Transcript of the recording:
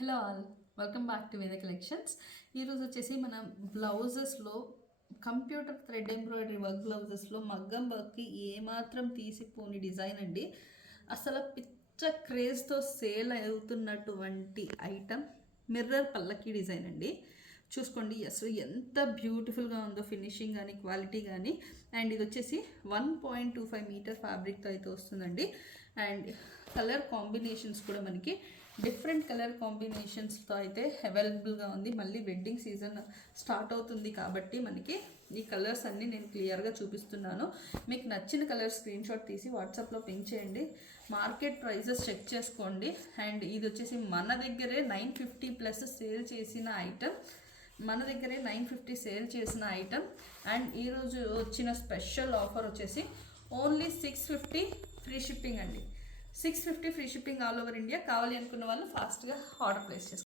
Hello all, welcome back to వేద collections. ఈరోజు వచ్చేసి మనం బ్లౌజెస్లో కంప్యూటర్ థ్రెడ్ ఎంబ్రాయిడరీ వర్క్ బ్లౌజెస్లో మగ్గం వర్క్కి ఏమాత్రం తీసిపోని డిజైన్ అండి. అసలు పిచ్చ క్రేజ్తో సేల్ అవుతున్నటువంటి ఐటమ్ మిర్రర్ పల్లకి డిజైన్ అండి. చూసుకోండి అసలు ఎంత బ్యూటిఫుల్గా ఉందో ఫినిషింగ్ కానీ క్వాలిటీ కానీ. అండ్ ఇది వచ్చేసి 1.25 మీటర్ ఫ్యాబ్రిక్తో అయితే వస్తుందండి. అండ్ కలర్ కాంబినేషన్స్ కూడా మనకి డిఫరెంట్ కలర్ కాంబినేషన్స్తో అయితే అవైలబుల్గా ఉంది. మళ్ళీ వెడ్డింగ్ సీజన్ స్టార్ట్ అవుతుంది కాబట్టి మనకి ఈ కలర్స్ అన్నీ నేను క్లియర్గా చూపిస్తున్నాను. మీకు నచ్చిన కలర్ స్క్రీన్ షాట్ తీసి వాట్సాప్లో పింక్ చేయండి. మార్కెట్ ప్రైజెస్ చెక్ చేసుకోండి. అండ్ ఇది వచ్చేసి మన దగ్గరే 950 ప్లస్ సేల్ చేసిన ఐటమ్. మన దగ్గరే 950 సేల్ చేసిన ఐటమ్. అండ్ ఈరోజు వచ్చిన స్పెషల్ ఆఫర్ వచ్చేసి ఓన్లీ 650 ఫ్రీ షిప్పింగ్ అండి. 650 free shipping all over India. కావాలి అనుకున్న వాళ్ళు ఫాస్ట్గా ఆర్డర్ ప్లేస్ చేసుకోండి.